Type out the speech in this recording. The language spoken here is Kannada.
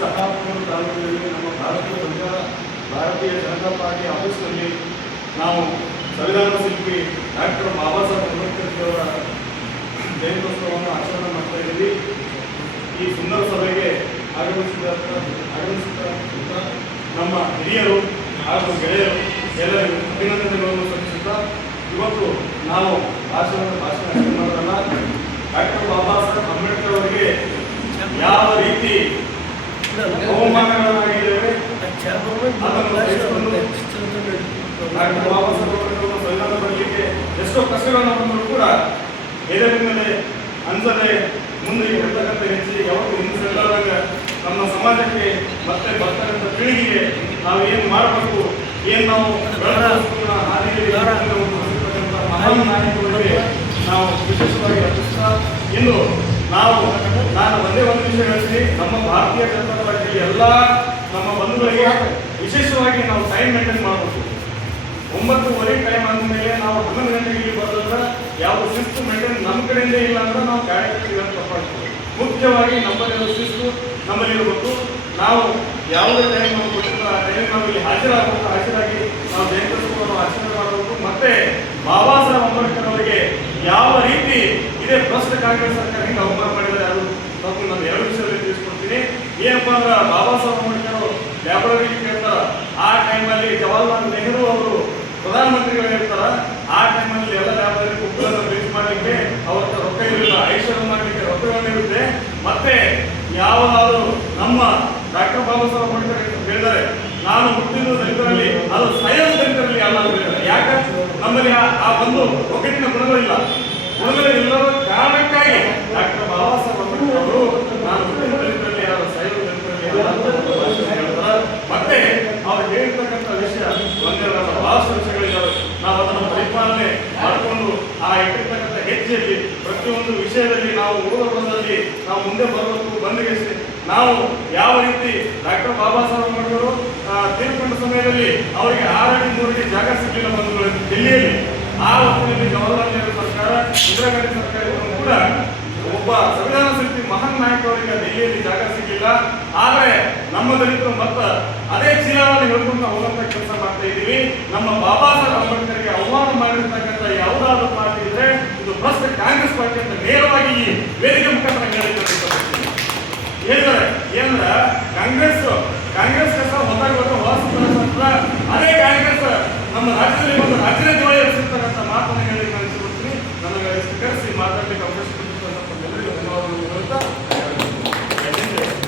ಶಹಾಪುರ ತಾಲೂಕಿನಲ್ಲಿ ನಮ್ಮ ಭಾರತೀಯ ಜನತಾ ಪಾರ್ಟಿ ಆಫೀಸ್ನಲ್ಲಿ ನಾವು ಸಂವಿಧಾನ ಶಿಲ್ಪಿ ಡಾಕ್ಟರ್ ಬಾಬಾ ಸಾಹೇಬ್ ಅಂಬೇಡ್ಕರ್ ಅವರ ಜಯಂತ್ಯೋತ್ಸವವನ್ನು ಆಚರಣೆ ಮಾಡ್ತಾ ಇದ್ದೀವಿ. ಈ ಸುಂದರ ಸಭೆಗೆ ಆಗಮಿಸಿದ ನಮ್ಮ ಹಿರಿಯರು ಹಾಗೂ ಗೆಳೆಯರು ಎಲ್ಲರಿಗೂ ಅಭಿನಂದನೆಗಳನ್ನು ಸಲ್ಲಿಸುತ್ತಾ, ಇವತ್ತು ನಾವು ಭಾಷಣ ಮಾಡೋದಲ್ಲ, ಡಾಕ್ಟರ್ ಬಾಬಾ ಸಾಹೇಬ್ ಅಂಬೇಡ್ಕರ್ ಅವರಿಗೆ ಯಾವ ರೀತಿ ಅವಮಾನಗಳಾಗಿದ್ದೇವೆ ಡಾಕ್ಟರ್ ಬಾಬಾ ಸಾಹೇಬ್ ಅಂಬೇಡ್ಕರ್ ಸಂವಿಧಾನ ಬರಲಿಕ್ಕೆ ಎಷ್ಟೋ ಕಷ್ಟಗಳನ್ನು ಬಂದರೂ ಕೂಡ ಎದುರಿನಲ್ಲಿ ಅನ್ಸದೆ ಮುಂದೆ ಇರ್ತಕ್ಕಂಥ ಹೆಚ್ಚಿಗೆ ಯಾವತ್ತು ಹಿಂಸೆಲ್ಲದಾಗ ನಮ್ಮ ಸಮಾಜಕ್ಕೆ ಮತ್ತೆ ಬರ್ತಕ್ಕಂಥ ಪೀಳಿಗೆಗೆ ನಾವು ಏನು ಮಾಡಬೇಕು, ಏನು ನಾವು ಹಾದಿಯಲ್ಲಿ ಮಹಾನ್ ನಾಯಕರಿಗೆ ನಾವು ವಿಶೇಷವಾಗಿ ಅರ್ಪಿಸ್ತಾ ಇಂದು ನಾನು ಒಂದೇ ಒಂದು ವಿಷಯ ಹೇಳ್ತೀನಿ. ನಮ್ಮ ಭಾರತೀಯ ಜನತಾ ಪಾರ್ಟಿ ಎಲ್ಲ ನಮ್ಮ ಬಂಧುಗಳಿಗೆ ವಿಶೇಷವಾಗಿ ನಾವು ಟೈಮ್ ಮೇಂಟೈನ್ ಮಾಡಬೇಕು. 9:30 ಟೈಮ್ ಆದಮೇಲೆ ನಾವು 11 ಗಂಟೆಗೆ ಬರೋದ್ರೆ ಯಾವ ಶಿಸ್ತು ಮೇಂಟೈನ್ ನಮ್ಮ ಕಡೆಯಿಂದ ಇಲ್ಲ ಅಂದ್ರೆ ನಾವು ಕಾರ್ಯಕರ್ತರಿಗೆ ತಪ್ಪಾಗ್ತದೆ. ಮುಖ್ಯವಾಗಿ ನಮ್ಮಲ್ಲಿರೋ ಶಿಸ್ತು ನಮ್ಮಲ್ಲಿರಬೇಕು. ನಾವು ಯಾವುದೇ ಟೈಮ್ ನಾವು ಕೊಟ್ಟಿರೋ ಆ ಟೈಮ್ ನಾವು ಇಲ್ಲಿ ಹಾಜರಾಗಿ ನಾವು ಜಯಂತ್ಯೋತ್ಸವವನ್ನು ಆಚರಣೆ ಮಾಡಬೇಕು. ಮತ್ತೆ ಬಾಬಾ ಸಾಹೇಬ್ ಅಂಬೇಡ್ಕರ್ ಅವರಿಗೆ ಯಾವ ರೀತಿ ಇದೇ ಭ್ರಷ್ಟ ಕಾಂಗ್ರೆಸ್ ಸರ್ಕಾರ ಹಿಂಗೆ ಅವಮಾನ ಮಾಡಿದರೆ ಅದು ತಪ್ಪು. ನಾನು 2 ವಿಷಯದಲ್ಲಿ ತಿಳಿಸ್ಕೊಡ್ತೀನಿ. ಏನಪ್ಪಾ ಅಂದ್ರೆ ಬಾಬಾ ಸಾಹೇಬ್ ಅಂಬೇಡ್ಕರ್ ಲೈಬ್ರರಿಗೆ ಕೇಳ್ತಾರೆ. ಆ ಟೈಮಲ್ಲಿ ಜವಾಹರ್ಲಾಲ್ ನೆಹರು ಅವರು ಪ್ರಧಾನಮಂತ್ರಿಗಳಿರ್ತಾರ. ಆ ಟೈಮಲ್ಲಿ ಎಲ್ಲ ಲೈಬ್ರರಿ ಬುಕ್ಗಳನ್ನು ರಿಲೀಸ್ ಮಾಡಲಿಕ್ಕೆ ಅವ್ರ ರೊಕ್ಕ ಇರಲಿಲ್ಲ, ಐಶ್ವರ್ಯ ಮಾಡಲಿಕ್ಕೆ ರೊಕ್ಕಗಳಿರುತ್ತೆ. ಮತ್ತೆ ಯಾವುದಾದ್ರು ನಮ್ಮ ಡಾಕ್ಟರ್ ಬಾಬಾ ಸಾಹೇಬ್ ಅಂಬೇಡ್ಕರ್ ಹೇಳಿದ್ದಾರೆ, ನಾನು ಹುಟ್ಟಿದ್ದು ದಲಿತರಲ್ಲಿ, ಅದು ಸ್ವಯಂ ದಲಿತರಲ್ಲಿ ಅಲ್ಲ ಅಂತ ಹೇಳಿದ್ದಾರೆ. ಯಾಕೆ ನಮ್ಮಲ್ಲಿ ಆ ಒಂದು ಒಗ್ಗಟ್ಟಿನ ಗುಣಗಳಿಲ್ಲ ಇಲ್ಲದ ಕಾರಣಕ್ಕಾಗಿ ಡಾಕ್ಟರ್ ಬಾಬಾ ಸಾಹೇಬ್ ಅಂಬೇಡ್ಕರ್ ಅವರು ನಾನು ಹುಟ್ಟಿದ ದಲಿತರಲ್ಲಿ ಯಾರು ಸ್ವಯಂ ದಲಿತರಲ್ಲಿ ಹೇಳ್ತಾರೆ. ಮತ್ತೆ ಅವ್ರು ಹೇಳಿರ್ತಕ್ಕಂಥ ವಿಷಯ ಒಂದೇ ಬಹಳಷ್ಟು ವಿಷಯಗಳಿದ್ದಾವೆ. ನಾವು ಅದನ್ನು ಪರಿಪಾಲನೆ ಮಾಡಿಕೊಂಡು ಆ ಇಟ್ಟಿರ್ತಕ್ಕಂಥ ಹೆಜ್ಜೆಯಲ್ಲಿ ಪ್ರತಿಯೊಂದು ವಿಷಯದಲ್ಲಿ ನಾವು ಓದೋದ್ರಲ್ಲಿ ನಾವು ಮುಂದೆ ಬರಬೇಕು. ಬಂದಿಗೆ ನಾವು ಯಾವ ರೀತಿ ಡಾಕ್ಟರ್ ಬಾಬಾ ಸಾಹೇಬ್ ಅಂಬೇಡ್ಕರ್ ತೀರ್ಕೊಂಡ ಸಮಯದಲ್ಲಿ ಅವರಿಗೆ 6 ಅಡಿ 3 ಅಡಿ ಜಾಗ ಸಿಗಲಿಲ್ಲ ಬಂಧುಗಳು ದಿಲ್ಲಿಯಲ್ಲಿ. ಆ ಹೊತ್ತಿನಲ್ಲಿ ಜವಾಹರ್ಲಾಲ್ ನೆಹರು ಸರ್ಕಾರ, ಇಂದಿರಾ ಗಾಂಧಿ ಸರ್ಕಾರ ಇದ್ದರೂ ಕೂಡ ಒಬ್ಬ ಸಂವಿಧಾನ ಶಿಲ್ಪಿ ಮಹಾನ್ ನಾಯಕ ಅವರಿಗೆ ದೆಹಲಿಯಲ್ಲಿ ಜಾಗ ಸಿಗಲಿಲ್ಲ. ಆದರೆ ನಮ್ಮ ದಲಿತರು ಮತ್ತೆ ಅದೇ ಚೀಲವನ್ನು ಹಿಡ್ಕೊಂಡು ಹೋಗುವಂತ ಕೆಲಸ ಮಾಡ್ತಾ ಇದ್ದೀವಿ. ನಮ್ಮ ಬಾಬಾ ಸಾಹೇಬ್ ಅಂಬೇಡ್ಕರ್ಗೆ ಅವಮಾನ ಮಾಡಿರ್ತಕ್ಕಂಥ ಯಾವುದಾದ್ರೂ ಪಾರ್ಟಿ ಇದ್ರೆ ಇದು ಭ್ರಷ್ಟ ಕಾಂಗ್ರೆಸ್ ಪಾರ್ಟಿ ಅಂತ ನೇರವಾಗಿ ಈ ವೇದಿಕೆ ಮುಖಾಂತರ ಹೇಳಿದ್ದಾರೆ. ಏನಂದ್ರ ಕಾಂಗ್ರೆಸ್ ಕೆಲಸ ಹೊಂದಾಗಿ ಹೊಸ ಅದೇ ಕಾಂಗ್ರೆಸ್ ನಮ್ಮ ರಾಜ್ಯದಲ್ಲಿ ಒಂದು ರಾಜ್ಯದ ದಿವಾಳಿ ಎಬ್ಬಿಸಿರ್ತಕ್ಕಂಥ ಮಾತನ್ನು ಹೇಳಿ ನಾನು ಇಷ್ಟಪಡ್ತೀನಿ. ನನಗೆ ಕರೆಸಿ ಮಾತಾಡಲಿಕ್ಕೆ ಅವಕಾಶ